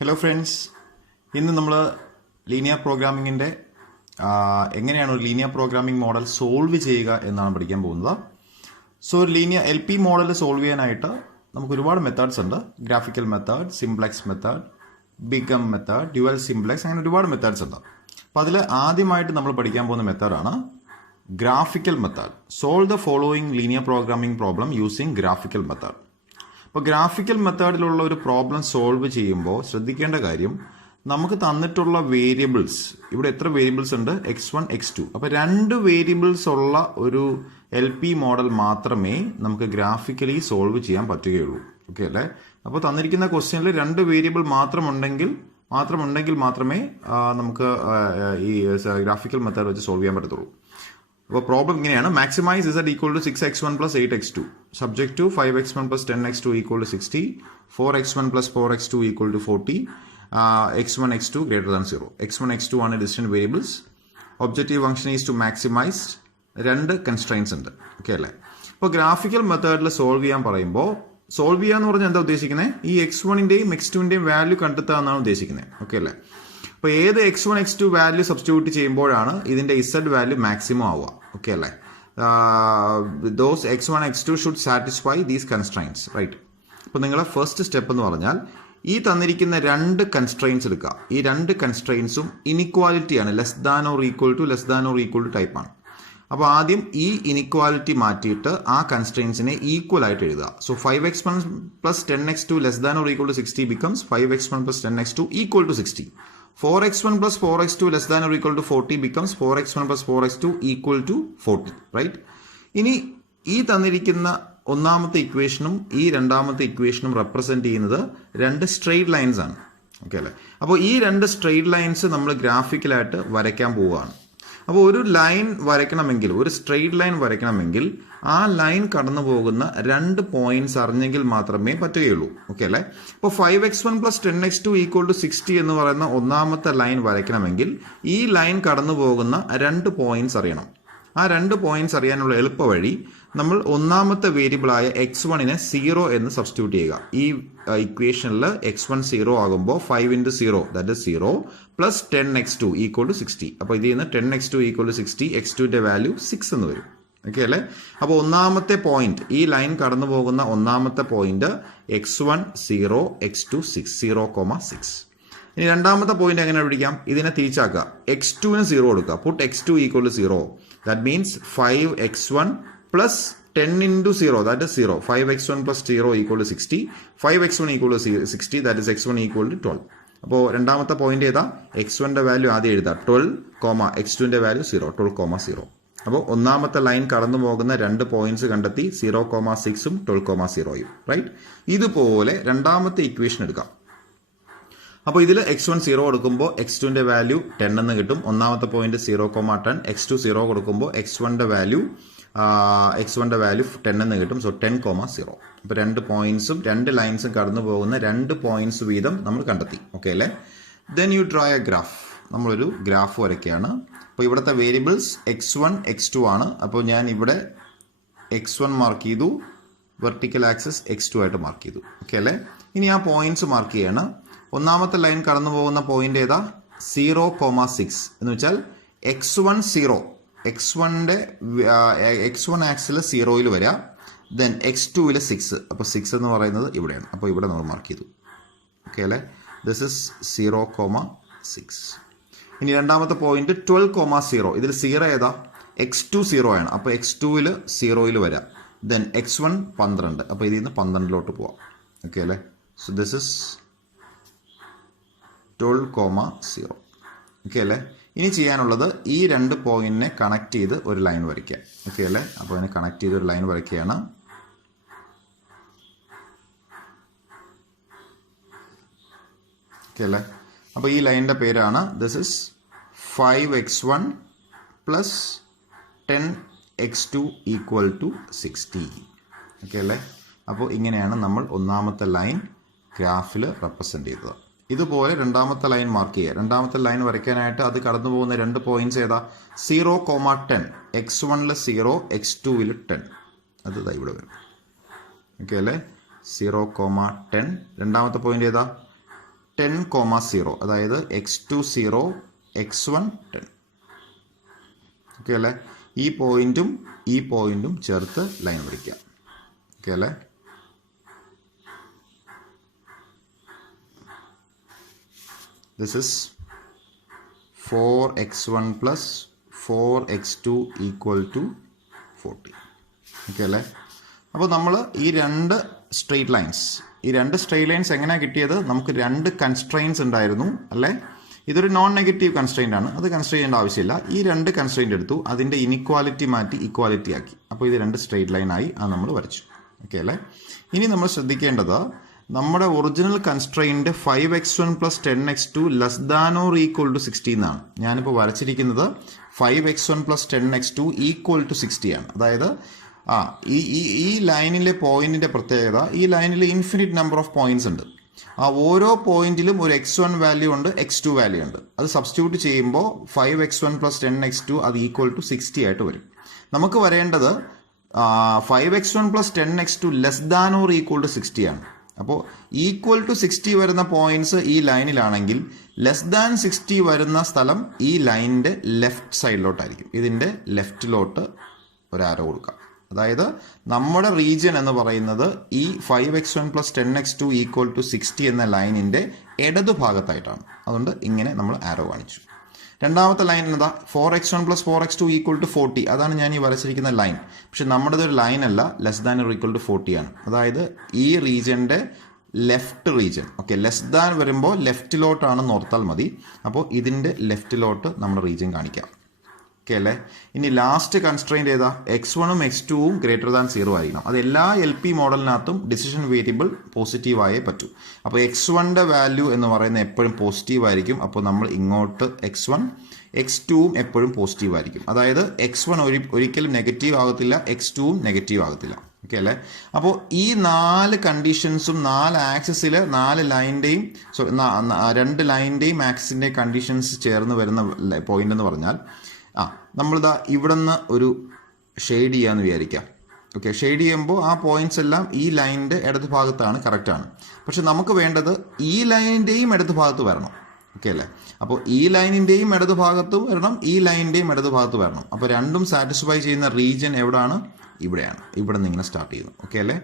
Hello friends, ഇന്ന് നമ്മൾ linear പ്രോഗ്രാമിങ്ങിൻ്റെ എങ്ങനെയാണ് ഒരു ലീനിയർ പ്രോഗ്രാമിംഗ് മോഡൽ സോൾവ് ചെയ്യുക എന്നാണ് പഠിക്കാൻ പോകുന്നത്. സോ ഒരു ലീനിയർ LP മോഡൽ സോൾവ് ചെയ്യാനായിട്ട് നമുക്ക് ഒരുപാട് മെത്തേഡ്സ് ഉണ്ട്. Graphical method, simplex method, big method, dual simplex, അങ്ങനെ ഒരുപാട് മെത്തേഡ്സ് ഉണ്ട്. അപ്പോൾ അതിൽ ആദ്യമായിട്ട് നമ്മൾ പഠിക്കാൻ പോകുന്ന മെത്തേഡാണ് graphical method. Solve the following linear programming problem using graphical method. അപ്പോൾ ഗ്രാഫിക്കൽ മെത്തേഡിലുള്ള ഒരു പ്രോബ്ലം സോൾവ് ചെയ്യുമ്പോൾ ശ്രദ്ധിക്കേണ്ട കാര്യം, നമുക്ക് തന്നിട്ടുള്ള വേരിയബിൾസ്, ഇവിടെ എത്ര വേരിയബിൾസ് ഉണ്ട്? x1 x2. അപ്പോൾ രണ്ട് വേരിയബിൾസ് ഉള്ള ഒരു LP മോഡൽ മാത്രമേ നമുക്ക് ഗ്രാഫിക്കലി സോൾവ് ചെയ്യാൻ പറ്റുകയുള്ളൂ. ഓക്കെ അല്ലേ? അപ്പോൾ തന്നിരിക്കുന്ന ക്വസ്റ്റ്യനിൽ രണ്ട് വേരിയബിൾ മാത്രമുണ്ടെങ്കിൽ മാത്രമേ നമുക്ക് ഈ ഗ്രാഫിക്കൽ മെത്തേഡ് വെച്ച് സോൾവ് ചെയ്യാൻ പറ്റത്തുള്ളൂ. അപ്പോൾ പ്രോബ്ലം ഇങ്ങനെയാണ്: maximise z equal to 6x1 plus 8x2 subject to 5x1 plus 10x2 equal to 60, 4x1 plus 4x2 equal to 40, x1 x2 greater than 0. x1 x2 ആണ് distant variables. Objective function is to maximise. രണ്ട് constraints ഉണ്ട്. Okay അല്ലേ? ഇപ്പോൾ graphical മെത്തേഡിൽ solve ചെയ്യാൻ പറയുമ്പോൾ, solve ചെയ്യാന്ന് പറഞ്ഞാൽ എന്താ ഉദ്ദേശിക്കുന്നത്? ഈ x1ന്റെയും x2ന്റെയും വാല്യൂ കണ്ടെത്തുക എന്നാണ് ഉദ്ദേശിക്കുന്നത്. ഓക്കെ അല്ലേ? അപ്പോൾ ഏത് x1 x2 വാല്യൂ സബ്സ്റ്റിറ്റ്യൂട്ട് ചെയ്യുമ്പോഴാണ് ഇതിന്റെ z വാല്യൂ മാക്സിമം ആവുക. ഓക്കെ അല്ലേ? Those x1 x2 should satisfy these constraints, right? അപ്പോൾ നിങ്ങളെ ഫസ്റ്റ് സ്റ്റെപ്പ് എന്ന് പറഞ്ഞാൽ ഈ തന്നിരിക്കുന്ന രണ്ട് കൺസ്ട്രെയിൻസ് എടുക്കുക. ഈ രണ്ട് കൺസ്ട്രെയിൻസും ഇനിക്വാലിറ്റിയാണ്, less than or equal to ടൈപ്പാണ്. അപ്പോൾ ആദ്യം ഈ ഇനിക്വാലിറ്റി മാറ്റിയിട്ട് ആ കൺസ്ട്രെയിൻസിനെ ഈക്വൽ ആയിട്ട് എഴുതുക. So 5x1 plus 10x2 less than or equal to 60 becomes 5x1 plus 10x2 equal to 60. 4x1 plus 4x2 less than or equal to 40 becomes 4x1 plus 4x2 equal to 40, right? ഇനി ഈ തന്നിരിക്കുന്ന ഒന്നാമത്തെ ഇക്വേഷനും ഈ രണ്ടാമത്തെ ഇക്വേഷനും റെപ്രസെന്റ് ചെയ്യുന്നത് രണ്ട് സ്ട്രെയിറ്റ് ലൈൻസ് ആണ്. ഓക്കെ അല്ലേ? അപ്പോൾ ഈ രണ്ട് സ്ട്രെയിറ്റ് ലൈൻസ് നമ്മൾ ഗ്രാഫിക്കലായിട്ട് വരയ്ക്കാൻ പോവുകയാണ്. അപ്പോൾ ഒരു ലൈൻ വരയ്ക്കണമെങ്കിൽ, ഒരു സ്ട്രെയിറ്റ് ലൈൻ വരയ്ക്കണമെങ്കിൽ ആ ലൈൻ കടന്നു പോകുന്ന രണ്ട് പോയിന്റ്സ് അറിഞ്ഞെങ്കിൽ മാത്രമേ പറ്റുകയുള്ളൂ. ഓക്കെ അല്ലേ? അപ്പോൾ 5x1 plus 10x2 equal to 60 എന്ന് പറയുന്ന ഒന്നാമത്തെ ലൈൻ വരയ്ക്കണമെങ്കിൽ ഈ ലൈൻ കടന്നു പോകുന്ന രണ്ട് പോയിന്റ്സ് അറിയണം. ആ രണ്ട് പോയിന്റ്സ് അറിയാനുള്ള എളുപ്പ വഴി, നമ്മൾ ഒന്നാമത്തെ വേരിയബിളായ x1നെ 0 എന്ന് സബ്സ്റ്റിറ്റ്യൂട്ട് ചെയ്യുക. ഈ ഇക്വേഷനിൽ x1 0 ആകുമ്പോൾ 5 into 0 that is 0 plus 10x2 equal to 60. അപ്പോൾ ഇതിൽ നിന്ന് 10x2 ഈക്വൽ ടു 60, x2ന്റെ വാല്യൂ 6 എന്ന് വരും. ഓക്കെ അല്ലേ? അപ്പോൾ ഒന്നാമത്തെ പോയിന്റ്, ഈ ലൈൻ കടന്നു പോകുന്ന ഒന്നാമത്തെ പോയിന്റ് x1 0, x2 6, 0,6. ഇനി രണ്ടാമത്തെ പോയിന്റ് എങ്ങനെ പിടിക്കാം? ഇതിനെ തിരിച്ചാക്കുക. x2ന് 0 കൊടുക്കുക. Put x2 equal to 0. That means 5x1 plus 10 into 0, that is 0. 5x1 plus 0 equal to 60. 5x1 equal to 60, that is x1 equal to 12. അപ്പോൾ രണ്ടാമത്തെ പോയിന്റ് ഏതാ? x1ന്റെ വാല്യൂ ആദ്യം എഴുതാം, 12, x2ന്റെ വാല്യൂ 0, 12,0. അപ്പോൾ ഒന്നാമത്തെ ലൈൻ കടന്നു പോകുന്ന രണ്ട് പോയിന്റ്സ് കണ്ടെത്തി, 0,6ഉം 12,0യും, റൈറ്റ്? ഇതുപോലെ രണ്ടാമത്തെ ഇക്വേഷൻ എടുക്കാം. അപ്പോൾ ഇതിൽ x1 0 കൊടുക്കുമ്പോൾ x2ന്റെ വാല്യൂ 10 എന്ന് കിട്ടും. ഒന്നാമത്തെ പോയിന്റ് 0,10, x2 0 കൊടുക്കുമ്പോൾ x1ന്റെ വാല്യൂ 10 എന്ന് കിട്ടും. സോ 10,0. അപ്പോൾ രണ്ട് പോയിന്റ്സും രണ്ട് ലൈൻസും കടന്നു പോകുന്ന രണ്ട് പോയിന്റ്സ് വീതം നമ്മൾ കണ്ടെത്തി. ഓക്കെ അല്ലേ? Then you draw A graph. നമ്മളൊരു ഗ്രാഫ് വരയ്ക്കുകയാണ്. അപ്പോൾ ഇവിടുത്തെ വേരിയബിൾസ് x1 x2 ആണ്. അപ്പോൾ ഞാൻ ഇവിടെ x1 മാർക്ക് ചെയ്തു, വെർട്ടിക്കൽ ആക്സിസ് x2 ആയിട്ട് മാർക്ക് ചെയ്തു. ഓക്കെ അല്ലേ? ഇനി ആ പോയിന്റ്സ് മാർക്ക് ചെയ്യാണ്. ഒന്നാമത്തെ ലൈൻ കടന്നു പോകുന്ന പോയിന്റ് ഏതാ? 0,6 എന്ന് വെച്ചാൽ x1 0, x1 ആക്സിൽ 0യിൽ വരിക, ദെൻ x2ൽ 6. അപ്പോൾ 6 എന്ന് പറയുന്നത് ഇവിടെയാണ്. അപ്പോൾ ഇവിടെ നമ്മൾ മാർക്ക് ചെയ്തു. ഓക്കെ അല്ലേ? This is 0,6. ഇനി രണ്ടാമത്തെ പോയിന്റ് 12,0. ഇതിൽ 0 ഏതാ? x2 0 ആണ്. അപ്പോൾ x2ൽ 0യിൽ വരാം, ദെൻ x1 12. അപ്പോൾ ഇതിൽ നിന്ന് 12ലോട്ട് പോവാം. ഓക്കെ അല്ലേ? So this is 12,0. ഓക്കെ അല്ലേ? ഇനി ചെയ്യാനുള്ളത് ഈ രണ്ട് പോയിന്റിനെ കണക്ട് ചെയ്ത് ഒരു ലൈൻ വരയ്ക്കുക. ഓക്കെ അല്ലേ? അപ്പോൾ അതിനെ കണക്ട് ചെയ്ത് ഒരു ലൈൻ വരയ്ക്കുകയാണ്. ഓക്കെ അല്ലേ? അപ്പോൾ ഈ ലൈനിന്റെ പേരാണ്, this is 5x1 plus 10x2 equal to 60. Okay അല്ലേ? അപ്പോൾ ഇങ്ങനെയാണ് നമ്മൾ ഒന്നാമത്തെ ലൈൻ ഗ്രാഫിൽ റെപ്രസെന്റ് ചെയ്തത്. ഇതുപോലെ രണ്ടാമത്തെ ലൈൻ മാർക്ക് ചെയ്യുക. രണ്ടാമത്തെ ലൈൻ വരയ്ക്കാനായിട്ട് അത് കടന്നു പോകുന്ന രണ്ട് പോയിന്റ്സ് ഏതാ? 0,10. x1ൽ 0, x2ൽ 10. അത് ഇവിടെ വരും. ഓക്കെ അല്ലേ? 0,10. രണ്ടാമത്തെ പോയിന്റ് ഏതാ? 10,0 അതായത് x2 0 x1 10. ഓക്കെ അല്ലേ? ഈ പോയിന്റും ചേർത്ത് ലൈൻ വരയ്ക്കാം. ഓക്കെ അല്ലേ? This is 4x1 plus 4x2 equal to 40. Okay അല്ലേ? അപ്പോൾ നമ്മൾ ഈ രണ്ട് സ്ട്രെയിറ്റ് ലൈൻസ് എങ്ങനെയാണ് കിട്ടിയത്? നമുക്ക് രണ്ട് കൺസ്ട്രെയിൻസ് ഉണ്ടായിരുന്നു അല്ലേ? ഇതൊരു നോൺ നെഗറ്റീവ് കൺസ്ട്രെയിൻ്റ് ആണ്, അത് കൺസിഡർ ചെയ്യേണ്ട ആവശ്യമില്ല. ഈ രണ്ട് കൺസ്ട്രെയിൻ്റ് എടുത്തു, അതിൻ്റെ ഇനിക്വാലിറ്റി മാറ്റി ഇക്വാലിറ്റി ആക്കി. അപ്പോൾ ഇത് രണ്ട് സ്ട്രെയിറ്റ് ലൈൻ ആയി, അത് നമ്മൾ വരച്ചു. ഓക്കെ അല്ലേ? ഇനി നമ്മൾ ശ്രദ്ധിക്കേണ്ടത് നമ്മുടെ original constraint 5x1 plus 10x2 less than or equal to 60 എന്നാണ്. ഞാനിപ്പോൾ വരച്ചിരിക്കുന്നത് 5x1 plus 10x2 equal to 60 ആണ്. അതായത് ഈ ലൈനിലെ പോയിന്റിന്റെ പ്രത്യേകത, ഈ ലൈനിൽ ഇൻഫിനിറ്റ് നമ്പർ ഓഫ് പോയിന്റ്സ് ഉണ്ട്. ആ ഓരോ പോയിന്റിലും ഒരു x1 വാല്യൂ ഉണ്ട്, x2 വാല്യൂ ഉണ്ട്. അത് സബ്സ്റ്റിറ്റ്യൂട്ട് ചെയ്യുമ്പോൾ 5x1 പ്ലസ് 10x2 അത് ഈക്വൽ ടു 60 ആയിട്ട് വരും. നമുക്ക് വരേണ്ടത് 5x1 plus 10x2 less than or equal to 60 ആണ്. അപ്പോൾ ഈക്വൽ ടു 60 വരുന്ന പോയിന്റ്സ് ഈ ലൈനിലാണെങ്കിൽ ലെസ് ദാൻ 60 വരുന്ന സ്ഥലം ഈ ലൈനിന്റെ ലെഫ്റ്റ് സൈഡിലോട്ടായിരിക്കും. ഇതിന്റെ ലെഫ്റ്റിലോട്ട് ഒരു ആരോ കൊടുക്കാം. അതായത് നമ്മുടെ റീജിയൻ എന്ന് പറയുന്നത് ഈ 5x1 plus 10x2 equal to 60 എന്ന ലൈനിന്റെ ഇടതുഭാഗത്തായിട്ടാണ്. അതുകൊണ്ട് ഇങ്ങനെ നമ്മൾ ആരോ കാണിച്ചു. രണ്ടാമത്തെ ലൈൻ എന്താ? 4x1 plus 4x2 equal to 40. അതാണ് ഞാൻ ഈ വരച്ചിരിക്കുന്ന ലൈൻ. പക്ഷെ നമ്മുടെ ഒരു ലൈൻ അല്ല, less than or equal to 40 ആണ്. അതായത് ഈ റീജിയന്റെ left region. Okay, less than വരുമ്പോൾ ലെഫ്റ്റിലോട്ടാണെന്ന് ഓർത്താൽ മതി. അപ്പോൾ ഇതിന്റെ ലെഫ്റ്റിലോട്ട് നമ്മുടെ റീജിയൻ കാണിക്കാം. ഓക്കെ അല്ലേ? ഇനി ലാസ്റ്റ് കൺസ്ട്രെയിന്റ് ഏതാ? x1ഉം x2ഉം ഗ്രേറ്റർ ദാൻ 0 ആയിരിക്കണം. അത് എല്ലാ LP മോഡലിനകത്തും ഡിസിഷൻ വേരിയബിൾ പോസിറ്റീവ് ആയേ പറ്റൂ. അപ്പോൾ x1ന്റെ വാല്യൂ എന്ന് പറയുന്നത് എപ്പോഴും പോസിറ്റീവ് ആയിരിക്കും. അപ്പോൾ നമ്മൾ ഇങ്ങോട്ട് x1, x2ഉം എപ്പോഴും പോസിറ്റീവ് ആയിരിക്കും. അതായത് x1 ഒരിക്കലും നെഗറ്റീവ് ആകത്തില്ല, x2ഉം നെഗറ്റീവ് ആകത്തില്ല. ഓക്കെ അല്ലേ? അപ്പോൾ ഈ 4 കണ്ടീഷൻസും 4 ആക്സിസിൽ 4 ലൈനിൻ്റെയും രണ്ട് ലൈനിൻ്റെയും ആക്സിസിൻ്റെയും കണ്ടീഷൻസ് ചേർന്ന് വരുന്ന പോയിന്റ് എന്ന് പറഞ്ഞാൽ നമ്മളിതാ ഇവിടെ നിന്ന് ഒരു ഷെയ്ഡ് ചെയ്യാന്ന് വിചാരിക്കാം. ഓക്കെ, ഷെയ്ഡ് ചെയ്യുമ്പോൾ ആ പോയിന്റ്സ് എല്ലാം ഈ ലൈനിന്റെ ഇടതു ഭാഗത്താണ്, കറക്റ്റാണ്. പക്ഷെ നമുക്ക് വേണ്ടത് ഈ ലൈനിന്റെയും ഇടതു ഭാഗത്ത് വരണം. ഓക്കെ അല്ലേ? അപ്പോൾ ഈ ലൈനിന്റെയും ഇടതു ഭാഗത്തും വരണം, ഈ ലൈനിന്റെയും ഇടതു ഭാഗത്ത് വരണം. അപ്പോൾ രണ്ടും സാറ്റിസ്ഫൈ ചെയ്യുന്ന റീജിയൻ എവിടെയാണ്? ഇവിടെയാണ്. ഇവിടെ നിന്ന് ഇങ്ങനെ സ്റ്റാർട്ട് ചെയ്യുന്നു. ഓക്കെ അല്ലേ?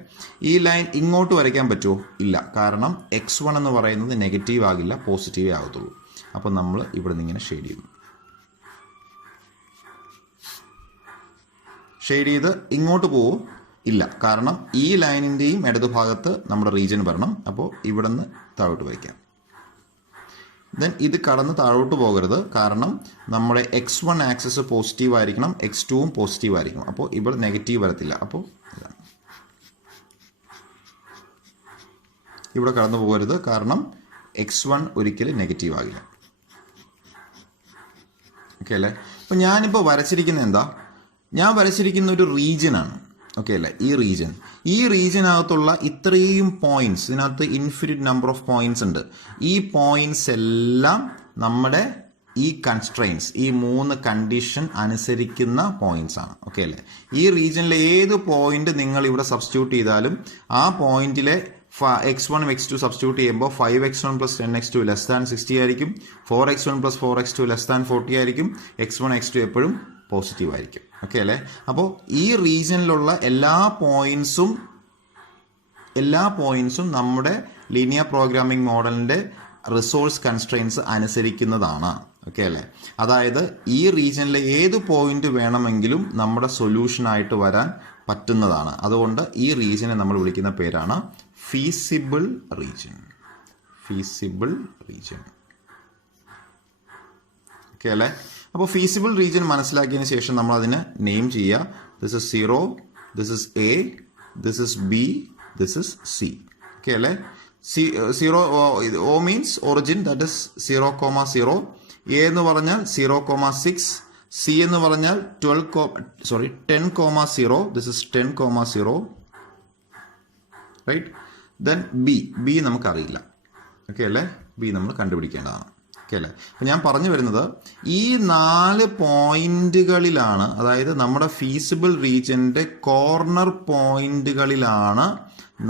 ഈ ലൈൻ ഇങ്ങോട്ട് വരയ്ക്കാൻ പറ്റുമോ? ഇല്ല. കാരണം x1 എന്ന് പറയുന്നത് നെഗറ്റീവ് ആകില്ല, പോസിറ്റീവേ ആകത്തുള്ളൂ. അപ്പോൾ നമ്മൾ ഇവിടെ നിന്ന് ഇങ്ങനെ ഷെയ്ഡ് ചെയ്യുന്നു. ഷെയ്ഡ് ചെയ്ത് ഇങ്ങോട്ട് പോവോ? ഇല്ല. കാരണം ഈ ലൈനിൻ്റെയും ഇടതുഭാഗത്ത് നമ്മുടെ റീജിയൻ വരണം. അപ്പോൾ ഇവിടെ നിന്ന് താഴോട്ട് വയ്ക്കാം. ദെൻ ഇത് കടന്ന് താഴോട്ട് പോകരുത്. കാരണം നമ്മുടെ x1 ആക്സിസ് പോസിറ്റീവ് ആയിരിക്കണം, x2ഉം പോസിറ്റീവ് ആയിരിക്കണം. അപ്പോൾ ഇവിടെ നെഗറ്റീവ് വരത്തില്ല. അപ്പോൾ ഇതാണ്. ഇവിടെ കടന്നു പോകരുത്. കാരണം x1 ഒരിക്കലും നെഗറ്റീവ് ആകില്ല. ഓക്കെ അല്ലേ? അപ്പോൾ ഞാനിപ്പോൾ വരച്ചിരിക്കുന്നത് എന്താ? ഞാൻ വരച്ചിരിക്കുന്ന ഒരു റീജിയനാണ്. ഓക്കെ അല്ലേ? ഈ റീജിയനകത്തുള്ള ഇത്രയും പോയിന്റ്സ്, ഇതിനകത്ത് ഇൻഫിനിറ്റ് നമ്പർ ഓഫ് പോയിന്റ്സ് ഉണ്ട്. ഈ പോയിന്റ്സ് എല്ലാം നമ്മുടെ ഈ കൺസ്ട്രെയിൻസ്, ഈ 3 കണ്ടീഷൻ അനുസരിക്കുന്ന പോയിന്റ്സ് ആണ്. ഓക്കെ അല്ലേ? ഈ റീജിയനിലെ ഏത് പോയിന്റ് നിങ്ങൾ ഇവിടെ സബ്സ്റ്റിറ്റ്യൂട്ട് ചെയ്താലും ആ പോയിന്റിലെ x1 x2 സബ്സ്റ്റിറ്റ്യൂട്ട് ചെയ്യുമ്പോൾ 5x1 plus 10x2 less than 60 ആയിരിക്കും, 4x1 plus 4x2 less than 40 ആയിരിക്കും, x1 x2 എപ്പോഴും പോസിറ്റീവ് ആയിരിക്കും. ഓക്കെ അല്ലേ? അപ്പോൾ ഈ റീജിയനിലുള്ള എല്ലാ പോയിന്റ്സും നമ്മുടെ ലീനിയർ പ്രോഗ്രാമിംഗ് മോഡലിന്റെ റിസോഴ്സ് കൺസ്ട്രെയിൻസ് അനുസരിക്കുന്നതാണ്. ഓക്കെ അല്ലേ? അതായത് ഈ റീജിയനിലെ ഏത് പോയിന്റ് വേണമെങ്കിലും നമ്മുടെ സൊല്യൂഷൻ ആയിട്ട് വരാൻ പറ്റുന്നതാണ്. അതുകൊണ്ട് ഈ റീജിയനെ നമ്മൾ വിളിക്കുന്ന പേരാണ് ഫീസിബിൾ റീജിയൻ. ഓക്കെ അല്ലേ? അപ്പോൾ ഫീസിബിൾ റീജിയൻ മനസ്സിലാക്കിയതിന് ശേഷം നമ്മൾ അതിന് നെയിം ചെയ്യുക. This is 0, this is A, this is B, this is C. Okay അല്ലേ? 0 O means origin, that is 0,0. A എന്ന് പറഞ്ഞാൽ 0,6, C എന്ന് പറഞ്ഞാൽ 10,0. This is 10,0. Right? Then B നമുക്കറിയില്ല. ഓക്കെ അല്ലേ? B നമ്മൾ കണ്ടുപിടിക്കേണ്ടതാണ്. ഓക്കെ അല്ലേ? അപ്പം ഞാൻ പറഞ്ഞു വരുന്നത് ഈ 4 പോയിന്റുകളിലാണ്, അതായത് നമ്മുടെ ഫീസിബിൾ റീജിയന്റെ കോർണർ പോയിന്റുകളിലാണ്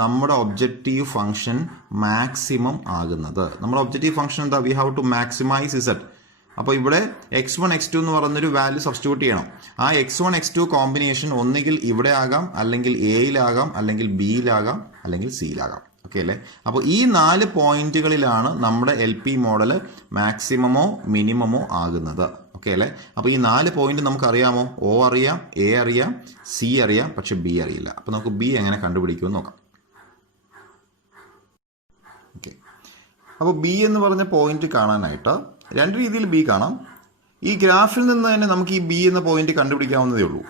നമ്മുടെ ഒബ്ജക്റ്റീവ് ഫംഗ്ഷൻ മാക്സിമം ആകുന്നത്. നമ്മുടെ ഒബ്ജക്റ്റീവ് ഫംഗ്ഷൻ എന്താ? We have to maximise Z. അപ്പോൾ ഇവിടെ x1 x2 എന്ന് പറയുന്നൊരു വാല്യൂ സബ്സ്റ്റിറ്റ്യൂട്ട് ചെയ്യണം. ആ x1 x2 കോമ്പിനേഷൻ ഒന്നുകിൽ ഇവിടെ ആകാം, അല്ലെങ്കിൽ എയിലാകാം, അല്ലെങ്കിൽ ബിയിലാകാം, അല്ലെങ്കിൽ സിയിലാകാം. ഓക്കെ അല്ലേ? അപ്പോൾ ഈ 4 പോയിന്റുകളിലാണ് നമ്മുടെ LP മോഡൽ മാക്സിമമോ മിനിമമോ ആകുന്നത്. ഓക്കെ അല്ലേ? അപ്പോൾ ഈ 4 പോയിന്റ് നമുക്ക് അറിയാമോ? O അറിയാം, A അറിയാം, C അറിയാം, പക്ഷെ B അറിയില്ല. അപ്പോൾ നമുക്ക് B എങ്ങനെ കണ്ടുപിടിക്കുമെന്ന് നോക്കാം. ഓക്കെ, അപ്പോൾ B എന്ന് പറഞ്ഞ പോയിന്റ് കാണാനായിട്ട് 2 രീതിയിൽ B കാണാം. ഈ ഗ്രാഫിൽ നിന്ന് തന്നെ നമുക്ക് ഈ B എന്ന പോയിന്റ് കണ്ടുപിടിക്കാവുന്നതേ ഉള്ളൂ.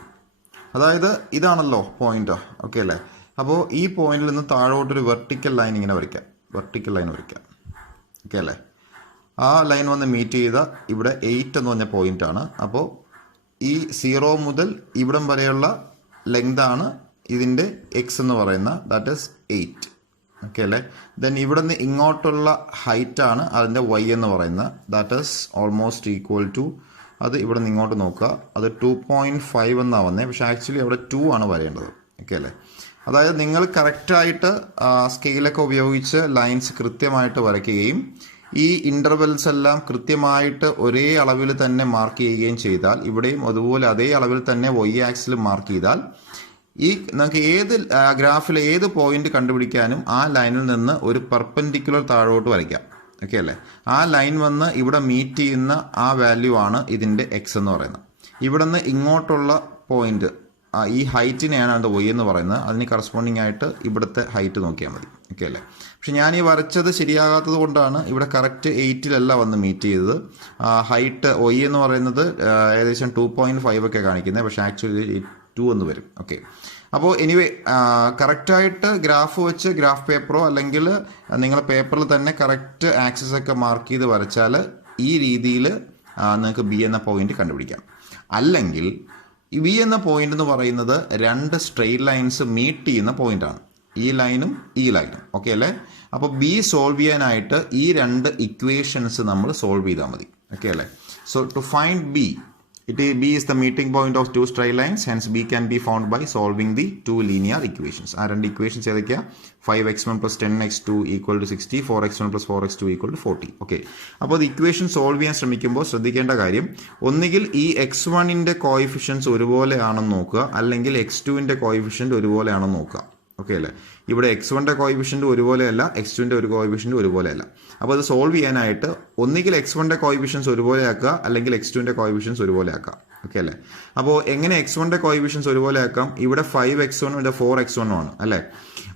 അതായത് ഇതാണല്ലോ പോയിന്റ്. ഓക്കെ അല്ലേ? അപ്പോൾ ഈ പോയിന്റിൽ നിന്ന് താഴോട്ടൊരു വെർട്ടിക്കൽ ലൈൻ ഇങ്ങനെ വരയ്ക്കാം. വെർട്ടിക്കൽ ലൈൻ വരയ്ക്കാം. ഓക്കെ അല്ലേ? ആ ലൈൻ വന്ന് മീറ്റ് ചെയ്ത ഇവിടെ 8 എന്ന് പറഞ്ഞ പോയിന്റ് ആണ്. അപ്പോൾ ഈ 0 മുതൽ ഇവിടം വരെയുള്ള ലെങ്ത് ആണ് ഇതിൻ്റെ x എന്ന് പറയുന്ന, ദാറ്റ് ഈസ് 8. ഓക്കെ അല്ലേ? ദെൻ ഇവിടെ നിന്ന് ഇങ്ങോട്ടുള്ള ഹൈറ്റ് ആണ് അതിൻ്റെ y എന്ന് പറയുന്നത്, that is almost equal to, അത് ഇവിടെ നിന്ന് ഇങ്ങോട്ട് നോക്കുക, അത് 2.5 എന്നാണ് വന്നത്. പക്ഷേ ആക്ച്വലി അവിടെ 2 ആണ് വരേണ്ടത്. ഓക്കെ അല്ലേ? അതായത് നിങ്ങൾ കറക്റ്റായിട്ട് സ്കെയിലൊക്കെ ഉപയോഗിച്ച് ലൈൻസ് കൃത്യമായിട്ട് വരയ്ക്കുകയും ഈ ഇൻ്റർവെൽസ് എല്ലാം കൃത്യമായിട്ട് ഒരേ അളവിൽ തന്നെ മാർക്ക് ചെയ്യുകയും ചെയ്താൽ, ഇവിടെയും അതുപോലെ അതേ അളവിൽ തന്നെ y ആക്സിൽ മാർക്ക് ചെയ്താൽ, ഈ നമുക്ക് ഏത് ഗ്രാഫിൽ ഏത് പോയിന്റ് കണ്ടുപിടിക്കാനും ആ ലൈനിൽ നിന്ന് ഒരു പെർപെൻഡിക്കുലർ താഴോട്ട് വരയ്ക്കാം. ഓക്കെ അല്ലേ? ആ ലൈൻ വന്ന് ഇവിടെ മീറ്റ് ചെയ്യുന്ന ആ വാല്യൂ ആണ് ഇതിൻ്റെ x എന്ന് പറയുന്നത്. ഇവിടെ നിന്ന് ഇങ്ങോട്ടുള്ള പോയിന്റ്, ഈ ഹൈറ്റിനെയാണ് അത് y എന്ന് പറയുന്നത്. അതിന് കറസ്പോണ്ടിങ് ആയിട്ട് ഇവിടുത്തെ ഹൈറ്റ് നോക്കിയാൽ മതി. ഓക്കെ അല്ലേ? പക്ഷെ ഞാൻ ഈ വരച്ചത് ശരിയാകാത്തത് കൊണ്ടാണ് ഇവിടെ കറക്റ്റ് 8-ലല്ല വന്ന് മീറ്റ് ചെയ്തത്. ഹൈറ്റ് y എന്ന് പറയുന്നത് ഏകദേശം 2.5 ഒക്കെ കാണിക്കുന്നത്, പക്ഷേ ആക്ച്വലി 2 എന്ന് വരും. ഓക്കെ, അപ്പോൾ എനിവേ കറക്റ്റായിട്ട് ഗ്രാഫ് വെച്ച് ഗ്രാഫ് പേപ്പറോ അല്ലെങ്കിൽ നിങ്ങളുടെ പേപ്പറിൽ തന്നെ കറക്റ്റ് ആക്സിസ് ഒക്കെ മാർക്ക് ചെയ്ത് വരച്ചാൽ ഈ രീതിയിൽ നിങ്ങൾക്ക് B എന്ന പോയിന്റ് കണ്ടുപിടിക്കാം. അല്ലെങ്കിൽ ഈ B എന്ന പോയിന്റ് എന്ന് പറയുന്നത് 2 സ്ട്രെയിറ്റ് ലൈൻസ് മീറ്റ് ചെയ്യുന്ന പോയിന്റാണ്, ഈ ലൈനും ഈ ലൈനും. ഓക്കെ അല്ലേ? അപ്പോൾ B സോൾവ് ചെയ്യാനായിട്ട് ഈ 2 ഇക്വേഷൻസ് നമ്മൾ സോൾവ് ചെയ്താൽ മതി. ഓക്കെ അല്ലേ? So to find B, B is the meeting point of 2 straight lines, hence B can be found by solving the 2 linear equations. ആ 2 equations ഏതൊക്കെയാണ്? 5x1 plus 10x2 equal to 60, 4x1 plus 4x2 equal to 40. Okay, അപ്പോൾ അത് equation solve ചെയ്യാൻ ശ്രമിക്കുമ്പോൾ ശ്രദ്ധിക്കേണ്ട കാര്യം, ഒന്നുകിൽ ഈ x1ന്റെ കോയിഫിഷ്യൻസ് ഒരുപോലെ ആണെന്ന് നോക്കുക, അല്ലെങ്കിൽ x2ന്റെ കോയിഫിഷ്യൻ്റ് ഒരുപോലെ ആണെന്ന് നോക്കുക. ഓക്കെ അല്ലേ? ഇവിടെ x1ന്റെ കോയിഫിഷ്യൻ്റ് ഒരുപോലെയല്ല, x2ന്റെ ഒരു കോയിഫിഷ്യൻ്റ് ഒരുപോലെയല്ല. അപ്പോൾ അത് സോൾവ് ചെയ്യാനായിട്ട് ഒന്നുകിൽ x1ന്റെ കോയിഫിഷ്യൻസ് ഒരുപോലെ ആക്കുക, അല്ലെങ്കിൽ x2ന്റെ കോയിഫിഷ്യൻസ് ഒരുപോലെ ആക്കുക. ഓക്കെ അല്ലേ? അപ്പോൾ എങ്ങനെ x1ന്റെ കോയിഫിഷ്യൻസ് ഒരുപോലെ ആക്കാം? ഇവിടെ 5x1 ഇവിടെ 4x1 ആണ് അല്ലേ?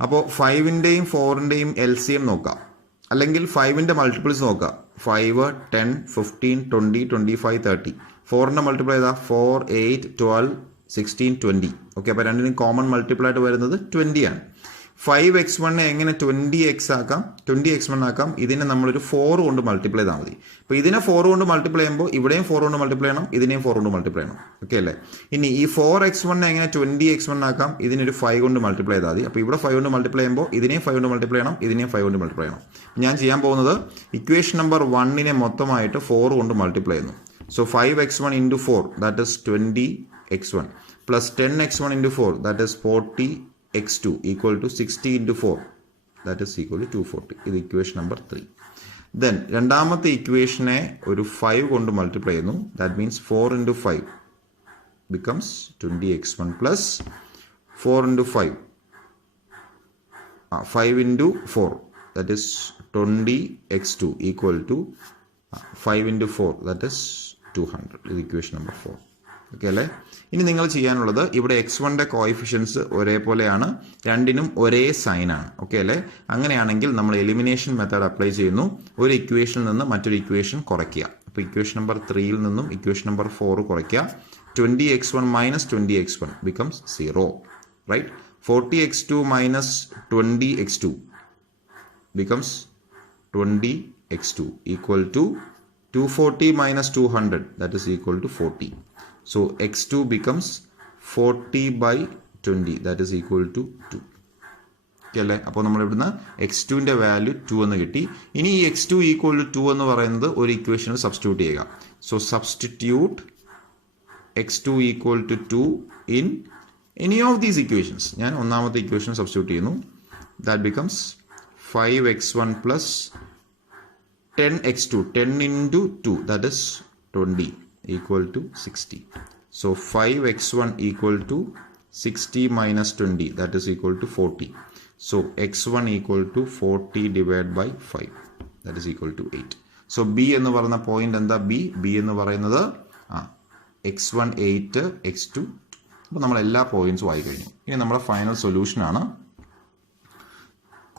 അപ്പോൾ 5ന്റെയും 4ന്റെയും LCM നോക്കാം, അല്ലെങ്കിൽ 5ന്റെ മൾട്ടിപ്പിൾസ് നോക്കാം. 5, 10, 15, 20, 25, 30. 4ന്റെ മൾട്ടിപ്പിൾ ഏതാ? 4, 8, 12, 16, 20. ഓക്കെ, അപ്പോൾ രണ്ടിനും കോമൺ മൾട്ടിപ്പിൾ ആയിട്ട് വരുന്നത് 20 ആണ്. 5x1 എങ്ങനെ 20x ആക്കാം? 20x1 ആക്കാം. ഇതിനെ നമ്മളൊരു 4 കൊണ്ട് മൾട്ടിപ്ലൈ ചെയ്താൽ മതി. അപ്പോൾ ഇതിനെ 4 കൊണ്ട് മൾട്ടിപ്ലൈ ചെയ്യുമ്പോൾ ഇവിടെയും 4 കൊണ്ട് മൾട്ടിപ്ലൈ ചെയ്യണം, ഇതിനെയും 4 കൊണ്ട് മൾട്ടിപ്ലൈ ചെയ്യണം. ഓക്കെ അല്ലേ? ഇനി ഈ 4x1 എങ്ങനെ 20x1 ആക്കാം? ഇതിനൊരു 5 കൊണ്ട് മൾട്ടിപ്ലൈ ചെയ്താൽ മതി. അപ്പോൾ ഇവിടെ 5 കൊണ്ട് മൾട്ടിപ്ലൈ ചെയ്യുമ്പോൾ ഇതിനെയും 5 കൊണ്ട് മൾട്ടിപ്ലൈ ചെയ്യണം, ഇതിനെയും 5 കൊണ്ട് മൾട്ടിപ്ലൈ ചെയ്യണം. ഞാൻ ചെയ്യാൻ പോകുന്നത് ഇക്വേഷൻ നമ്പർ 1നെ മൊത്തമായിട്ട് 4 കൊണ്ട് മൾട്ടിപ്ലൈ ചെയ്യുന്നു. So 5x1 into 4, that is 20x1, plus 10x1 into 4, that is 40x2, equal to 60 into 4, that is equal to 240. ഇത് ഇക്വേഷൻ നമ്പർ 3. ദെൻ രണ്ടാമത്തെ ഇക്വേഷനെ ഒരു 5 കൊണ്ട് മൾട്ടിപ്ലൈ ചെയ്യുന്നു. That means 4 into 5 becomes 20x1 plus 4 into 5, 5 into 4, that is 20x2, equal to 5 into 4, that is 200. ഇത് equation number 4. Okay അല്ലേ? ഇനി നിങ്ങൾ ചെയ്യാനുള്ളത്, ഇവിടെ x1ന്റെ കോയിഫിഷ്യൻസ് ഒരേപോലെയാണ്, രണ്ടിനും ഒരേ സൈനാണ്. ഓക്കെ അല്ലേ? അങ്ങനെയാണെങ്കിൽ നമ്മൾ എലിമിനേഷൻ മെത്തേഡ് അപ്ലൈ ചെയ്യുന്നു. ഒരു ഇക്വേഷനിൽ നിന്ന് മറ്റൊരു ഇക്വേഷൻ കുറയ്ക്കുക. അപ്പോൾ ഇക്വേഷൻ നമ്പർ 3യിൽ നിന്നും ഇക്വേഷൻ നമ്പർ 4 കുറയ്ക്കുക. 20x1 minus 20x1 becomes 0. Right? 40x2 minus 20x2 becomes 20x2, equal to 240 minus 200, that is equal to 40. So x2 becomes 40 by 20, that is equal to 2. Okay അല്ലേ? അപ്പോൾ നമ്മൾ ഇവിടുന്ന് x2ന്റെ value 2 എന്ന് കിട്ടി. ഇനി ഈ x2 ഈക്വൽ ടു 2 എന്ന് പറയുന്നത് ഒരു ഇക്വേഷനിൽ സബ്സ്റ്റിറ്റ്യൂട്ട് ചെയ്യുക. So substitute x2 equal to 2 in any of these equations. ഞാൻ ഒന്നാമത്തെ ഇക്വേഷൻ സബ്സ്റ്റിറ്റ്യൂട്ട് ചെയ്യുന്നു. that becomes 5x1 plus 10x2. 10 into 2, that is 20, equal to 60. So 5x1 equal to 60 minus 20, that is equal to 40. So x1 equal to 40 divided by 5, that is equal to 8. So B എന്ന് പറയുന്ന point എന്താ? B എന്ന് പറയുന്നത് x1 8, x2 2. അപ്പോൾ നമ്മൾ എല്ലാ പോയിന്റ്സും ആയി കഴിഞ്ഞു. ഇനി നമ്മുടെ ഫൈനൽ സൊല്യൂഷൻ ആണ്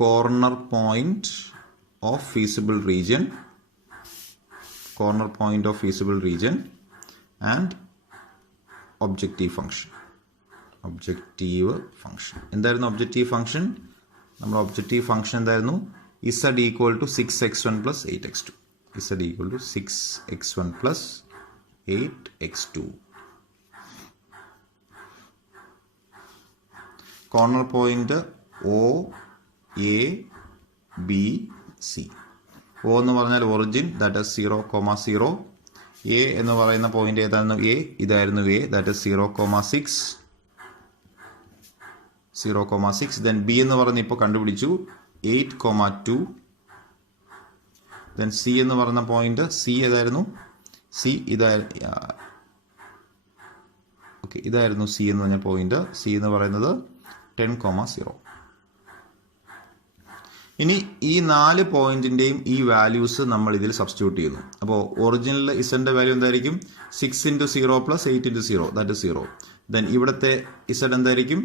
corner point of feasible region, corner point of feasible region and objective function. എന്തായിരുന്നു ഒബ്ജക്റ്റീവ് ഫംഗ്ഷൻ? നമ്മുടെ ഒബ്ജക്റ്റീവ് ഫംഗ്ഷൻ എന്തായിരുന്നു? z equal to 6x1 plus 8x2. z equal to 6x1 plus 8x2. Corner point O, A, B, C. O എന്ന് പറഞ്ഞാൽ origin, that is 0,0. A എന്ന് പറയുന്ന point ഏതായിരുന്നു? A, ഇതായിരുന്നു A, that is 0,6. Then B എന്ന് പറയുന്ന ഇപ്പോൾ കണ്ടുപിടിച്ചു 8,2. ദെൻ C എന്ന് പറയുന്ന പോയിന്റ്, C ഏതായിരുന്നു? C ഇതായിരുന്നു C എന്ന് പറഞ്ഞ പോയിന്റ്. C എന്ന് പറയുന്നത് 10,0. ഇനി ഈ 4 പോയിന്റിന്റെയും ഈ വാല്യൂസ് നമ്മൾ ഇതിൽ സബ്സ്റ്റിറ്റ്യൂട്ട് ചെയ്യുന്നു. അപ്പോൾ ഒറിജിനൽ ഇസഡിന്റെ വാല്യൂ എന്തായിരിക്കും? 6 into 0 plus 8 into 0, that is 0. Then ഇവിടുത്തെ ഇസഡ് എന്തായിരിക്കും?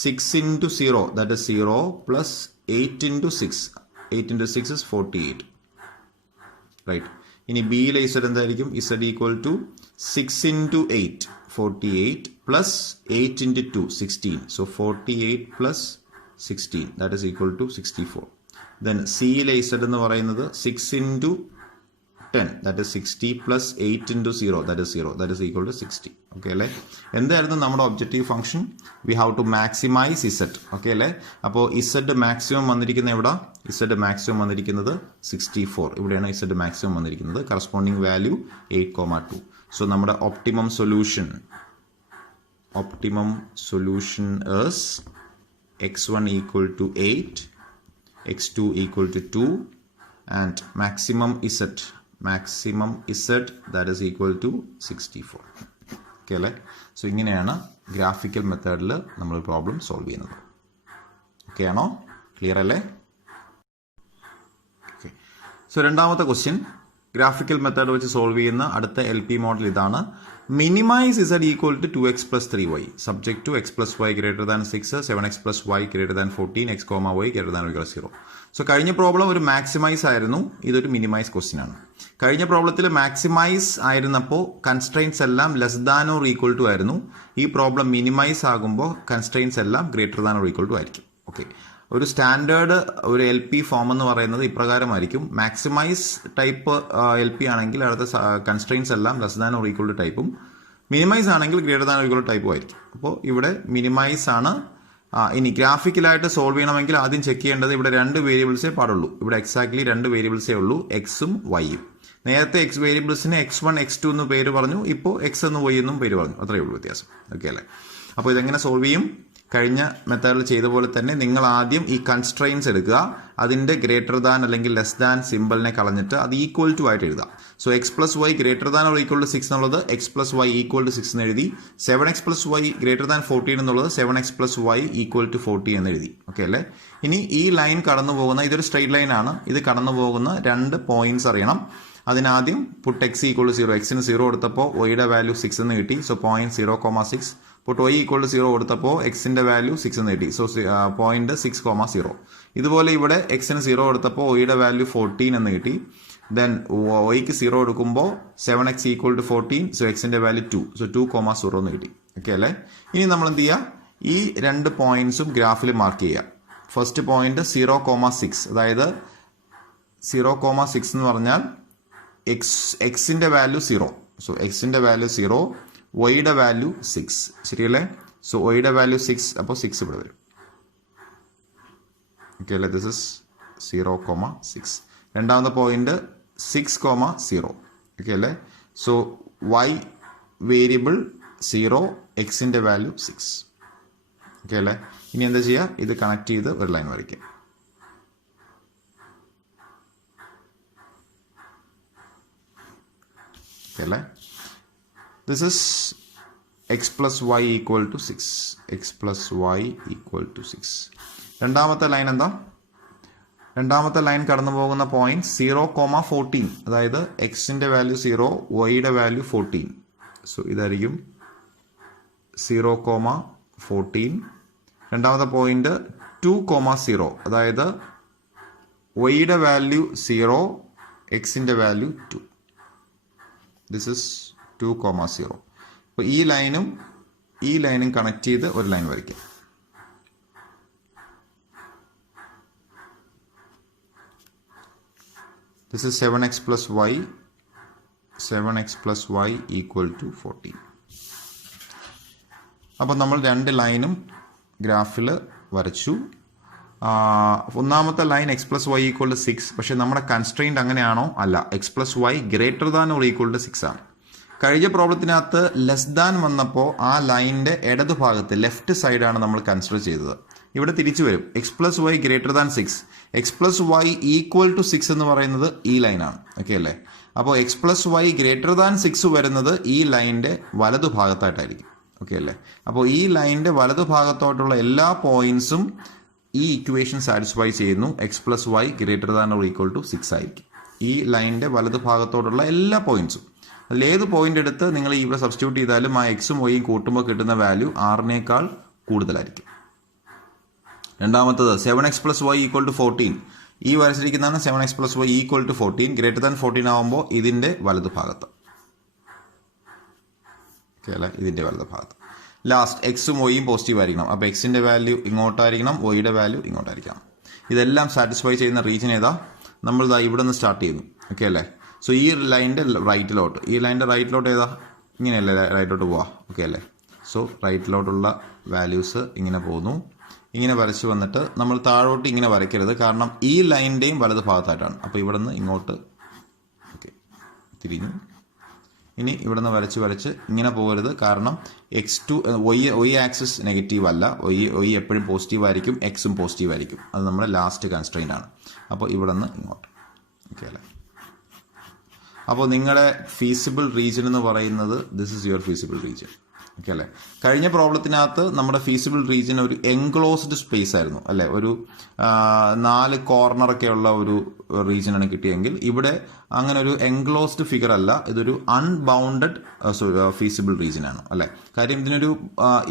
6 into 0, that is 0, plus 8 into 6. 8 into 6 is 48. Right. ഇനി ബിയിലെ ഇസഡ് എന്തായിരിക്കും? Z equal to 6 into 8, 48, plus 8 into 2, 16. So 48 plus 16, that is equal to 64. Then സിയിലെ Z എന്ന് പറയുന്നത് 6 into 10, that is 60, plus 8 into 0, that is 0, that is equal to 60. Okay അല്ലേ? എന്തായിരുന്നു നമ്മുടെ objective function? We have to maximise Z. Okay അല്ലേ? അപ്പോൾ Z maximum വന്നിരിക്കുന്നത് എവിടെ? ഇസഡ് മാക്സിമം വന്നിരിക്കുന്നത് 64. ഇവിടെയാണ് ഇസഡ് മാക്സിമം വന്നിരിക്കുന്നത്. Corresponding value 8,2. സോ നമ്മുടെ optimum solution is x1 equal to 8, x2 equal to 2, and maximum z that is equal to 64. Okay അല്ലേ? So ഇങ്ങനെയാണ് ഗ്രാഫിക്കൽ മെത്തേഡിൽ നമ്മൾ പ്രോബ്ലം സോൾവ് ചെയ്യുന്നത്. ഓക്കെ ആണോ? ക്ലിയർ അല്ലേ? ഓക്കെ. സോ രണ്ടാമത്തെ ക്വസ്റ്റ്യൻ, ഗ്രാഫിക്കൽ മെത്തേഡ് വെച്ച് സോൾവ് ചെയ്യുന്ന അടുത്ത LP മോഡൽ ഇതാണ്. Minimise z equal to 2x plus 3y subject to x plus y greater than 6, 7x plus y greater than 14, x, y greater than or equal to 0. So കഴിഞ്ഞ problem ഒരു maximise ആയിരുന്നു, ഇതൊരു minimise question ആണ്. കഴിഞ്ഞ പ്രോബ്ലത്തിൽ maximise ആയിരുന്നപ്പോൾ constraints എല്ലാം less than or equal to ആയിരുന്നു. ഈ പ്രോബ്ലം മിനിമൈസ് ആകുമ്പോൾ കൺസ്ട്രെയിൻസ് എല്ലാം greater than or equal to ആയിരിക്കും. ഓക്കെ. ഒരു സ്റ്റാൻഡേർഡ് ഒരു LP ഫോം എന്ന് പറയുന്നത് ഇപ്രകാരമായിരിക്കും. മാക്സിമൈസ് ടൈപ്പ് LP ആണെങ്കിൽ അടുത്ത കൺസ്ട്രെയിൻസ് എല്ലാം less than or equal to ടൈപ്പും, മിനിമൈസ് ആണെങ്കിൽ greater than or equal to ടൈപ്പും ആയിരിക്കും. അപ്പോൾ ഇവിടെ മിനിമൈസ് ആണ്. ഇനി ഗ്രാഫിക്കലായിട്ട് സോൾവ് ചെയ്യണമെങ്കിൽ ആദ്യം ചെക്ക് ചെയ്യേണ്ടത് ഇവിടെ 2 വേരിയബിൾസേ പാടുള്ളൂ. ഇവിടെ എക്സാക്ട്ലി 2 വേരിയബിൾസേ ഉള്ളൂ, എക്സും വൈയും. നേരത്തെ എക്സ് വേരിയബിൾസിന് x1 x2 എന്ന് പേര് പറഞ്ഞു, ഇപ്പോൾ എക്സ് എന്ന് വൈ എന്നും പേര് പറഞ്ഞു. അത്രയേ ഉള്ളൂ വ്യത്യാസം. ഓക്കെ അല്ലേ? അപ്പോൾ ഇതെങ്ങനെ സോൾവ് ചെയ്യും? കഴിഞ്ഞ മെത്തേഡിൽ ചെയ്ത പോലെ തന്നെ നിങ്ങൾ ആദ്യം ഈ കൺസ്ട്രെയിൻസ് എടുക്കുക, അതിന്റെ ഗ്രേറ്റർ ദാൻ അല്ലെങ്കിൽ ലെസ് ദാൻ സിമ്പിളിനെ കളഞ്ഞിട്ട് അത് ഈക്വൽ ടു ആയിട്ട് എഴുതാം. So X plus Y greater than or equal to 6 എന്നുള്ളത് X plus Y equal to 6 എന്ന് എഴുതി. 7x plus Y greater than 14 എന്നുള്ളത് 7x plus Y equal to 40 എന്ന് എഴുതി. ഓക്കെ അല്ലേ? ഇനി ഈ ലൈൻ കടന്നു പോകുന്ന, ഇതൊരു സ്ട്രെയിറ്റ് ലൈൻ ആണ്, ഇത് കടന്നു പോകുന്ന 2 പോയിന്റ്സ് അറിയണം. അതിനാദ്യം പുട്ട് എക്സ് ഈക്വൽ ടു 0, എക്സിന് 0 കൊടുത്തപ്പോൾ വൈയുടെ വാല്യൂ 6 എന്ന് കിട്ടി. So point 0,6. Put y equal to 0 കൊടുത്തപ്പോൾ എക്സിന്റെ വാല്യൂ 6 എന്ന് കിട്ടി. So point 6,0. ഇതുപോലെ ഇവിടെ എക്സിന് 0 കൊടുത്തപ്പോൾ വൈയുടെ വാല്യൂ 14 എന്ന് കിട്ടി. ദെൻ വൈക്ക് 0 കൊടുക്കുമ്പോൾ 7x ഈക്വൽ ടു 14, സോ എക്സിന്റെ വാല്യൂ 2, സോ 2,0 എന്ന് കിട്ടി. ഓക്കെ അല്ലേ? ഇനി നമ്മൾ എന്ത് ചെയ്യുക? ഈ 2 പോയിന്റ്സും ഗ്രാഫിൽ മാർക്ക് ചെയ്യുക. ഫസ്റ്റ് പോയിന്റ് 0,6, അതായത് 0,6 എന്ന് പറഞ്ഞാൽ എക്സിന്റെ വാല്യൂ 0. സോ എക്സിന്റെ വാല്യൂ 0, വൈയുടെ വാല്യൂ 6. ശരിയല്ലേ? സോ വൈയുടെ വാല്യൂ 6, അപ്പോൾ 6 ഇവിടെ വരും. ഓക്കെ അല്ലേ? This is 0,6. രണ്ടാമത്തെ പോയിന്റ് 6,0. ഓക്കെ അല്ലേ? സോ വൈ വേരിയബിൾ 0, എക്സിന്റെ വാല്യൂ 6. ഓക്കെ അല്ലേ? ഇനി എന്താ ചെയ്യുക? ഇത് കണക്ട് ചെയ്ത് ഒരു ലൈൻ വരയ്ക്കുക. ഓക്കെ അല്ലേ. This is X plus Y equal to 6. X plus Y equal to 6. രണ്ടാമത്തെ ലൈൻ എന്താ? രണ്ടാമത്തെ ലൈൻ കടന്നു പോകുന്ന പോയിന്റ് 0,14. അതായത് എക്സിൻ്റെ വാല്യൂ 0, വൈയുടെ വാല്യൂ 14. സോ ഇതായിരിക്കും 0,14. രണ്ടാമത്തെ പോയിന്റ് 2,0. അതായത് വൈയുടെ വാല്യൂ 0, എക്സിൻ്റെ വാല്യൂ 2. This is 2,0. അപ്പോൾ ഈ ലൈനും കണക്ട് ചെയ്ത് ഒരു ലൈൻ വരയ്ക്കാം. This is 7x plus y. 7x plus y equal to 14. അപ്പോൾ നമ്മൾ രണ്ട് ലൈനും ഗ്രാഫിൽ വരച്ചു. ഒന്നാമത്തെ line X plus Y equal to 6. പക്ഷേ നമ്മുടെ കൺസ്ട്രെയിൻറ്റ് അങ്ങനെയാണോ? അല്ല. X plus Y greater than or equal to 6 ആണ്. കഴിഞ്ഞ പ്രോബ്ലത്തിനകത്ത് ലെസ് ദാൻ വന്നപ്പോൾ ആ ലൈനിൻ്റെ ഇടതു ഭാഗത്ത് ലെഫ്റ്റ് സൈഡാണ് നമ്മൾ കൺസിഡർ ചെയ്തത്. ഇവിടെ തിരിച്ചു വരും. X plus Y greater than 6, X plus Y equal to 6 എന്ന് പറയുന്നത് ഈ ലൈനാണ്. ഓക്കെ അല്ലേ. അപ്പോൾ X plus Y greater than 6 വരുന്നത് ഈ ലൈനിൻ്റെ വലതു ഭാഗത്തായിട്ടായിരിക്കും. ഓക്കെ അല്ലേ. അപ്പോൾ ഈ ലൈനിൻ്റെ വലതു ഭാഗത്തോട്ടുള്ള എല്ലാ പോയിന്റ്സും ഈ ഇക്വേഷൻ സാറ്റിസ്ഫൈ ചെയ്യുന്നു. X plus Y greater than or equal to 6 ആയിരിക്കും ഈ ലൈനിൻ്റെ വലതു ഭാഗത്തോട്ടുള്ള എല്ലാ പോയിന്റ്സും. അതിലേത് പോയിന്റ് എടുത്ത് നിങ്ങൾ ഇവിടെ സബ്സ്റ്റിറ്റ്യൂട്ട് ചെയ്താലും ആ എക്സും വൈയും കൂട്ടുമ്പോൾ കിട്ടുന്ന വാല്യൂ 6നേക്കാൾ കൂടുതലായിരിക്കും. രണ്ടാമത്തത് 7x plus Y equal to 14. ഈ വരച്ചിരിക്കുന്നതാണ് 7x plus Y equal to 14. Greater than 14 ആകുമ്പോൾ ഇതിൻ്റെ വലതു ഭാഗത്ത്. ഓക്കെ അല്ലേ. ഇതിൻ്റെ വലതു ഭാഗത്ത്. ലാസ്റ്റ് എക്സും വൈയും പോസിറ്റീവ് ആയിരിക്കണം. അപ്പോൾ എക്സിൻ്റെ വാല്യൂ ഇങ്ങോട്ടായിരിക്കണം, വൈയുടെ വാല്യൂ ഇങ്ങോട്ടായിരിക്കണം. ഇതെല്ലാം സാറ്റിസ്ഫൈ ചെയ്യുന്ന റീജിയൻ ഏതാ? നമ്മൾ ഇതാ ഇവിടെ നിന്ന് സ്റ്റാർട്ട് ചെയ്യുന്നു. ഓക്കെ അല്ലേ. സോ ഈ ലൈനിൻ്റെ റൈറ്റിലോട്ട് ഏതാ? ഇങ്ങനെയല്ലേ റൈറ്റിലോട്ട് പോവാ. ഓക്കെ അല്ലേ. സോ റൈറ്റിലോട്ടുള്ള വാല്യൂസ് ഇങ്ങനെ പോകുന്നു. ഇങ്ങനെ വരച്ച് വന്നിട്ട് നമ്മൾ താഴോട്ട് ഇങ്ങനെ വരയ്ക്കരുത്. കാരണം ഈ ലൈനിൻ്റെയും വലത് ഭാഗത്തായിട്ടാണ്. അപ്പോൾ ഇവിടെ നിന്ന് ഇങ്ങോട്ട് ഓക്കെ തിരിഞ്ഞു. ഇനി ഇവിടെ നിന്ന് വരച്ച് ഇങ്ങനെ പോകരുത്. കാരണം x2 y ആക്സിസ് നെഗറ്റീവ് അല്ല. y എപ്പോഴും പോസിറ്റീവ് ആയിരിക്കും, എക്സും പോസിറ്റീവ് ആയിരിക്കും. അത് നമ്മുടെ ലാസ്റ്റ് കൺസ്ട്രെയിൻ്റ് ആണ്. അപ്പോൾ ഇവിടെ നിന്ന് ഇങ്ങോട്ട്. ഓക്കെ അല്ലേ. അപ്പോൾ നിങ്ങളുടെ ഫീസിബിൾ റീജിയൻ എന്ന് പറയുന്നത് this is your feasible region. Okay അല്ലേ. കഴിഞ്ഞ പ്രോബ്ലത്തിനകത്ത് നമ്മുടെ ഫീസിബിൾ റീജിയൻ ഒരു എൻക്ലോസ്ഡ് സ്പേസ് ആയിരുന്നു അല്ലേ. ഒരു 4 കോർണറൊക്കെ ഉള്ള ഒരു റീജിയനാണ് കിട്ടിയെങ്കിൽ ഇവിടെ അങ്ങനെ ഒരു എൻക്ലോസ്ഡ് ഫിഗർ അല്ല. ഇതൊരു അൺബൗണ്ടഡ് ഫീസിബിൾ റീജിയൻ ആണ് അല്ലേ. കാര്യം ഇതിനൊരു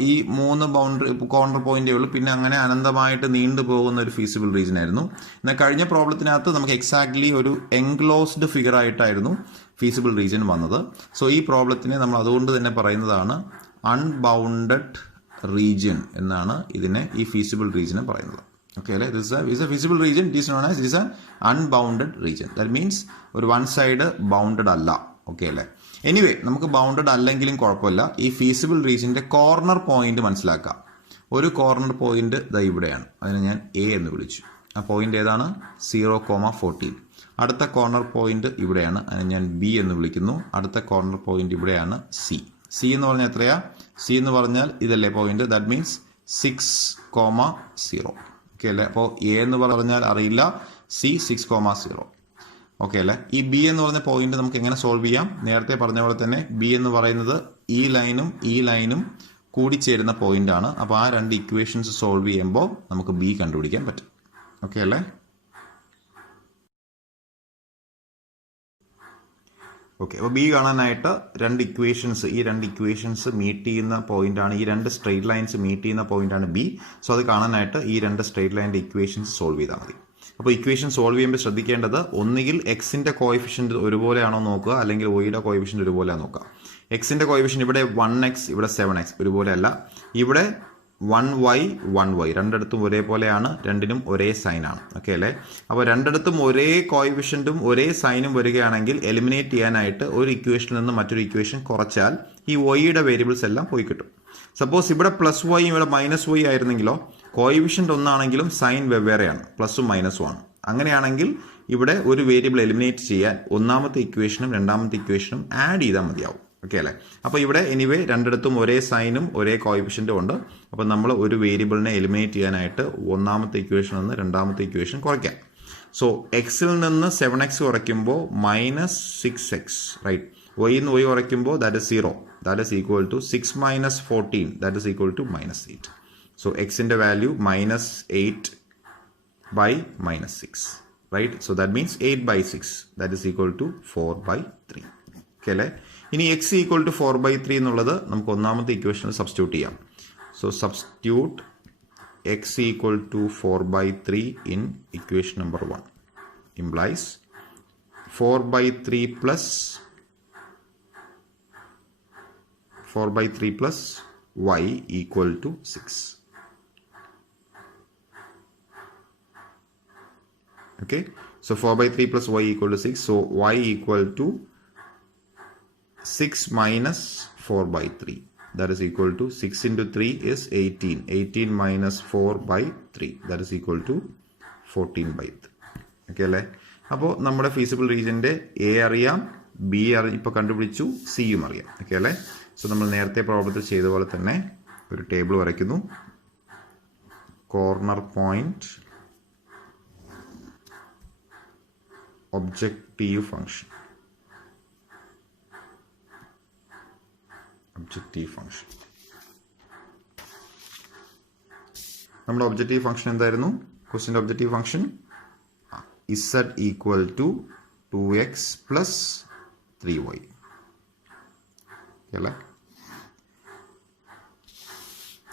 ഈ 3 കോർണർ പോയിന്റേ ഉള്ളൂ. പിന്നെ അങ്ങനെ അനന്തമായിട്ട് നീണ്ടു പോകുന്ന ഒരു ഫീസിബിൾ റീജിയൻ ആയിരുന്നു. എന്നാൽ കഴിഞ്ഞ പ്രോബ്ലത്തിനകത്ത് നമുക്ക് എക്സാക്ട്ലി ഒരു എൻക്ലോസ്ഡ് ഫിഗർ ആയിട്ടായിരുന്നു ഫീസിബിൾ റീജിയൻ വന്നത്. സോ ഈ പ്രോബ്ലത്തിനെ നമ്മൾ അതുകൊണ്ട് തന്നെ പറയുന്നതാണ് അൺബൗണ്ടഡ് റീജിയൻ എന്നാണ് ഇതിനെ, ഈ ഫീസിബിൾ റീജിയനെ പറയുന്നത്. ഓക്കെ അല്ലേ. This is A feasible region. It is known as it is A unbounded region. That means ഒരു വൺ സൈഡ് ബൗണ്ടഡ് അല്ല. ഓക്കെ അല്ലേ. എനിവേ നമുക്ക് ബൗണ്ടഡ് അല്ലെങ്കിലും കുഴപ്പമില്ല. ഈ ഫീസിബിൾ റീജിയൻ്റെ കോർണർ പോയിന്റ് മനസ്സിലാക്കാം. ഒരു കോർണർ പോയിന്റ് ദാ ഇവിടെയാണ്. അതിനെ ഞാൻ എ എന്ന് വിളിച്ചു. ആ പോയിന്റ് ഏതാണ്? 0,14. അടുത്ത കോർണർ പോയിന്റ് ഇവിടെയാണ്. അതിനെ ഞാൻ ബി എന്ന് വിളിക്കുന്നു. അടുത്ത കോർണർ പോയിന്റ് ഇവിടെയാണ് സി. സി എന്ന് പറഞ്ഞാൽ എത്രയാ? സി എന്ന് പറഞ്ഞാൽ ഇതല്ലേ പോയിന്റ്. That means 6,0. ഓക്കെ അല്ലേ. അപ്പോൾ എ എന്ന് പറഞ്ഞാൽ അറിയില്ല, സി 6,0. ഓക്കെ അല്ലേ. ഈ ബി എന്ന് പറഞ്ഞ പോയിന്റ് നമുക്ക് എങ്ങനെ സോൾവ് ചെയ്യാം? നേരത്തെ പറഞ്ഞ പോലെ തന്നെ ബി എന്ന് പറയുന്നത് ഈ ലൈനും കൂടിച്ചേരുന്ന പോയിന്റ് ആണ്. അപ്പോൾ ആ രണ്ട് ഇക്വേഷൻസ് സോൾവ് ചെയ്യുമ്പോൾ നമുക്ക് ബി കണ്ടുപിടിക്കാൻ പറ്റും. ഓക്കെ അല്ലേ. ഓക്കെ. അപ്പോൾ ബി കാണാനായിട്ട് ഈ രണ്ട് ഇക്വേഷൻസ് മീറ്റ് ചെയ്യുന്ന പോയിന്റാണ്, ഈ രണ്ട് സ്ട്രെയിറ്റ് ലൈൻസ് മീറ്റ് ചെയ്യുന്ന പോയിന്റാണ് ബി. സോ അത് കാണാനായിട്ട് ഈ രണ്ട് സ്ട്രെയിറ്റ് ലൈനിൻ്റെ ഇക്വേഷൻസ് സോൾവ് ചെയ്താൽ മതി. അപ്പോൾ ഇക്വേഷൻ സോൾവ് ചെയ്യുമ്പോൾ ശ്രദ്ധിക്കേണ്ടത് ഒന്നുകിൽ എക്സിൻ്റെ കോഎഫിഷ്യന്റ് ഒരുപോലെയാണോ നോക്കുക, അല്ലെങ്കിൽ വൈയുടെ കോഎഫിഷ്യന്റ് ഒരുപോലെയാണോ നോക്കുക. എക്സിൻ്റെ കോഎഫിഷ്യന്റ് ഇവിടെ 1x, ഇവിടെ 7x ഒരുപോലെ അല്ല. ഇവിടെ 1y രണ്ടിടത്തും ഒരേപോലെയാണ്, രണ്ടിനും ഒരേ സൈനാണ്. ഓക്കെ അല്ലേ. അപ്പോൾ രണ്ടിടത്തും ഒരേ കോഎഫിഷ്യന്റും ഒരേ സൈനും വരികയാണെങ്കിൽ എലിമിനേറ്റ് ചെയ്യാനായിട്ട് ഒരു ഇക്വേഷനിൽ നിന്ന് മറ്റൊരു ഇക്വേഷൻ കുറച്ചാൽ ഈ വൈയുടെ വേരിയബിൾസ് എല്ലാം പോയി കിട്ടും. സപ്പോസ് ഇവിടെ പ്ലസ് വൈ ഇവിടെ മൈനസ് വൈ ആയിരുന്നെങ്കിലോ കോഎഫിഷ്യന്റ് ഒന്നാണെങ്കിലും സൈൻ വെവ്വേറെയാണ്, പ്ലസും മൈനസും ആണ്. അങ്ങനെയാണെങ്കിൽ ഇവിടെ ഒരു വേരിയബിൾ എലിമിനേറ്റ് ചെയ്യാൻ ഒന്നാമത്തെ ഇക്വേഷനും രണ്ടാമത്തെ ഇക്വേഷനും ആഡ് ചെയ്താൽ മതിയാവും. ഓക്കെ അല്ലേ. അപ്പോൾ ഇവിടെ എനിവേ രണ്ടിടത്തും ഒരേ സൈനും ഒരേ കോഎഫിഷ്യന്റും ഉണ്ട്. അപ്പോൾ നമ്മൾ ഒരു വേരിയബിളിനെ എലിമിനേറ്റ് ചെയ്യാനായിട്ട് ഒന്നാമത്തെ ഇക്വേഷനിൽ നിന്ന് രണ്ടാമത്തെ ഇക്വേഷൻ കുറയ്ക്കാം. സോ എക്സിൽ നിന്ന് 7x കുറയ്ക്കുമ്പോൾ -6x റൈറ്റ്. y എന്ന് y കുറയ്ക്കുമ്പോൾ that is 0. That is equal to 6 minus 14, that is equal to -8. So എക്സിൻ്റെ value -8 by -6, right? So that means 8 by 6, that is equal to 4 by 3. Okay അല്ലേ? ഇനി x equal to 4 by 3 എന്നുള്ളത് നമുക്ക് ഒന്നാമത്തെ ഇക്വേഷനിൽ substitute ചെയ്യാം. So substitute x equal to 4 by 3 in equation number 1 implies 4 by 3 plus y equal to 6. Okay, so 4 by 3 plus y equal to 6. So y equal to 6 minus 4 by 3. That is equal to 6 into 3 is 18. 18 minus 4 by 3. That is equal to 14 by 3. Okay അല്ലേ? അപ്പോൾ നമ്മുടെ feasible റീജിയൻ്റെ A അറിയാം, B ഇപ്പോൾ കണ്ടുപിടിച്ചു, സിയും അറിയാം. Okay അല്ലേ? So നമ്മൾ നേരത്തെ പ്രോബ്ലത്തിൽ ചെയ്ത പോലെ തന്നെ ഒരു ടേബിൾ വരയ്ക്കുന്നു. Corner point, objective function. നമ്മുടെ ഒബ്ജക്റ്റീവ് ഫംഗ്ഷൻ എന്തായിരുന്നു? ക്വസ്റ്റ്യൻ്റെ objective function z equal to 2x plus 3y അല്ലേ?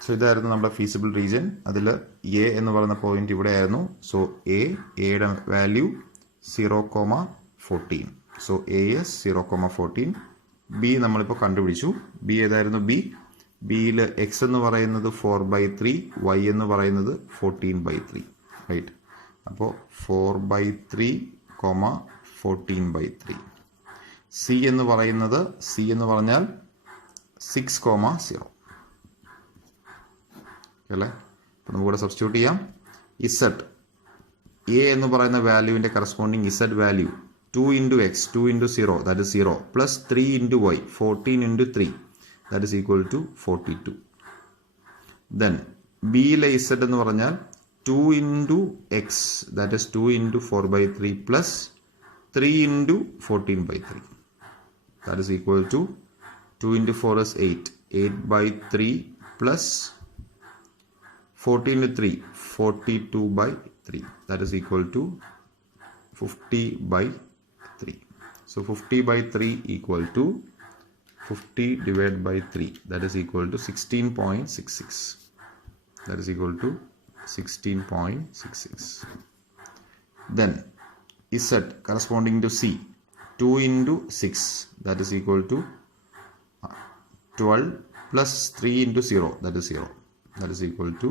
സോ ഇതായിരുന്നു നമ്മുടെ ഫീസിബിൾ റീജിയൻ. അതിൽ എ എന്ന് പറയുന്ന പോയിന്റ് ഇവിടെ ആയിരുന്നു. സോ എയുടെ value 0,14. So A S 0,14. B നമ്മളിപ്പോൾ കണ്ടുപിടിച്ചു. ബി ഏതായിരുന്നു? ബിയിൽ എക്സ് എന്ന് പറയുന്നത് 4 by 3, വൈ എന്ന് പറയുന്നത് 14 by 3, റൈറ്റ്? അപ്പോൾ 4 by 3, 14 by 3. സി എന്ന് പറഞ്ഞാൽ 6,0 അല്ലേ? അപ്പോൾ നമുക്കിവിടെ സബ്സ്റ്റിറ്റ്യൂട്ട് ചെയ്യാം. ഇസഡ് എ എന്ന് പറയുന്ന വാല്യൂവിൻ്റെ corresponding Z value 2 into x, 2 into 0, that is 0, plus 3 into y, 14 into 3, that is equal to 42. Then ബിയിലെ ഇസഡ് എന്ന് പറഞ്ഞാൽ 2 into x, that is 2 into 4 by 3 plus 3 into 14 by 3, that is equal to 2 into 4 is 8, 8 by 3 plus 14 into 3, 42 by 3, that is equal to 50 by 3. So 50 by 3 equal to 50 divided by 3, that is equal to 16.66. That is equal to 16.66. Then Z corresponding to C, 2 into 6, that is equal to 12 plus 3 into 0, that is 0, that is equal to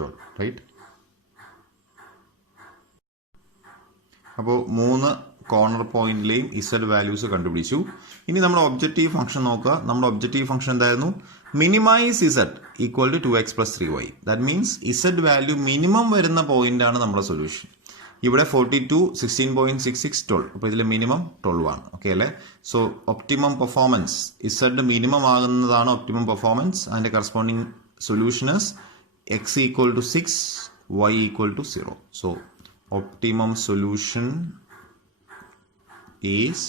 12, right? അപ്പോൾ 3 corner പോയിന്റിലെയും Z values കണ്ടുപിടിച്ചു. ഇനി നമ്മുടെ objective function നോക്കുക. നമ്മുടെ objective function എന്തായിരുന്നു? Minimise Z equal to 2x plus 3y. That means Z value minimum വരുന്ന point ആണ് നമ്മുടെ സൊല്യൂഷൻ. ഇവിടെ 42, 16.66, 12. അപ്പോൾ ഇതിൽ മിനിമം 12 ആണ്. ഓക്കെ അല്ലേ? So optimum performance, Z minimum ആകുന്നതാണ് ഒപ്റ്റിമം പെർഫോമൻസ്. അതിൻ്റെ corresponding solution is x equal to 6, y equal to 0. So optimum solution is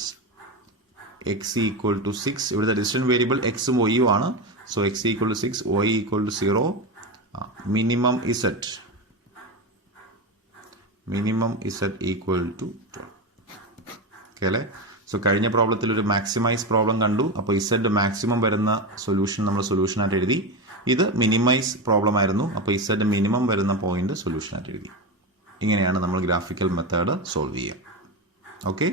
x equal to 6. ഇവിടുത്തെ ഡിസ്റ്റന്റ് വേരിയബിൾ എക്സും വൈയും ആണ്. So x equal to 6, y equal to 0. Minimum z equal to 12. Okay അല്ലേ? So കഴിഞ്ഞ പ്രോബ്ലത്തിൽ ഒരു maximise problem കണ്ടു. അപ്പോൾ z maximum വരുന്ന solution നമ്മൾ സൊല്യൂഷനായിട്ട് എഴുതി. ഇത് മിനിമൈസ് പ്രോബ്ലം ആയിരുന്നു. അപ്പോൾ ഇസഡ് മിനിമം വരുന്ന പോയിന്റ് സൊല്യൂഷനായിട്ട് എഴുതി. ഇങ്ങനെയാണ് നമ്മൾ ഗ്രാഫിക്കൽ മെത്തേഡ് സോൾവ് ചെയ്യുക. ഓക്കെ.